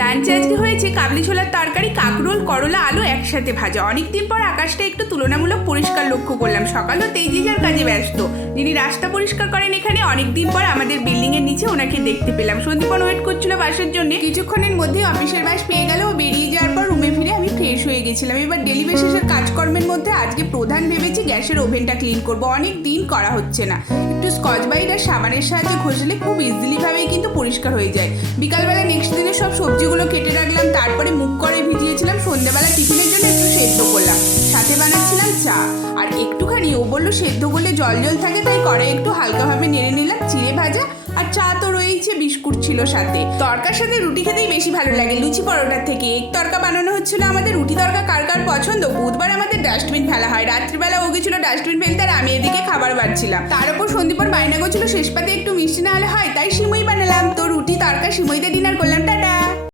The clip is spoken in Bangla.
লাঞ্চে আজকে হয়েছে কাবলি ছোলার তরকারি, কাঁকরোল, করলা, আলু একসাথে ভাজা। অনেকদিন পর আকাশটা একটু তুলনামূলক পরিষ্কার লক্ষ্য করলাম। সকাল হতেই যে যার কাজে ব্যস্ত। যিনি রাস্তা পরিষ্কার করেন এখানে, অনেকদিন পর আমাদের বিল্ডিং এর নিচে ওনাকে দেখতে পেলাম। সন্দীপন ওয়েট করছিল বাসের জন্য। কিছুক্ষণের মধ্যে অফিসের বাস পেয়ে গেল। ও বেরিয়ে যাওয়ার পর রুমে ফিরে আমি ফ্রেশ হয়ে গেছিলাম। এবার ডেলি বেসিসের কাজকর্মের মধ্যে আজকে প্রধান ভেবেছি গ্যাসের ওভেনটা ক্লিন করবো। অনেক দিন করা হচ্ছে না। একটু স্কচ ব্রাইট আর সাবানের সাহায্যে ঘষলে খুব ইজিলি ভাবেই কিন্তু পরিষ্কার হয়ে যায়। বিকালবেলা নেক্সট দিনে সব সবজিগুলো কেটে রাখলাম, তারপরে মুগ কড়াই ভিজিয়েছিলাম। সন্ধ্যাবেলা টিফিনের জন্য একটু সেদ্ধ করলাম, সাথে বানাচ্ছিলাম চা। আর একটুখানি ও বললো সেদ্ধ করলে জল জল থাকে, তাই কড়াই একটু হালকাভাবে নেড়ে নিলাম। চিড়ে ভাজা আর চা তো রয়েছে, বিস্কুট ছিল সাথে। তরকার সাথে রুটি খেতেই বেশি ভালো লাগে লুচি পরোটার থেকে। এক তরকা বানানো হচ্ছিল আমাদের। রুটি তরকা কার কার পছন্দ? বুধবার আমাদের ডাস্টবিন ফেলা হয়। রাত্রিবেলা ও গেছিল ডাস্টবিন ফেলতে, আর আমি এদিকে খাবার বাড়ছিলাম। তার উপর সন্দীপন বায়না করছিল শেষ পাতে একটু মিষ্টি না হলে হয়, তাই সিমুই বানালাম। তো রুটি তরকা সিমুইতে ডিনার করলাম। টাটা।